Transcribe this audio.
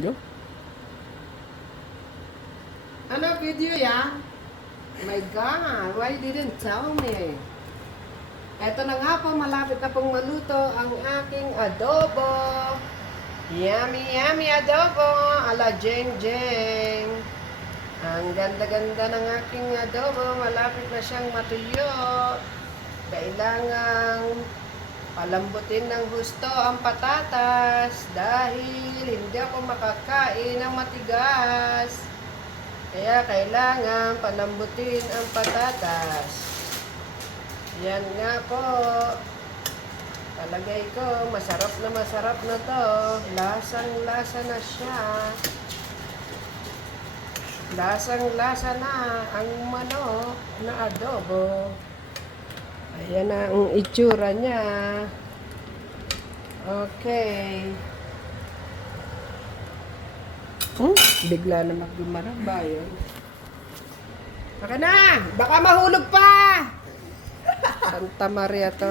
Go. Ano video ya? My God, why you didn't tell me? Eto na nga po, malapit na pong maluto ang aking adobo. Yummy, yummy adobo ala Jeng Jeng. Ang ganda-ganda ng aking adobo, malapit na siyang matuyo. Kailangang palambutin ng gusto ang patatas dahil hindi ako makakain ng matigas. Kaya kailangan palambutin ang patatas. Yan nga po. Palagay ko, masarap na to. Lasang-lasa na siya. Lasang-lasa na ang manok na adobo. Ayan na ang itsura niya. Okay. Bigla na magdumarang ba yun? Baka na! Baka mahulog pa! Santa Maria to.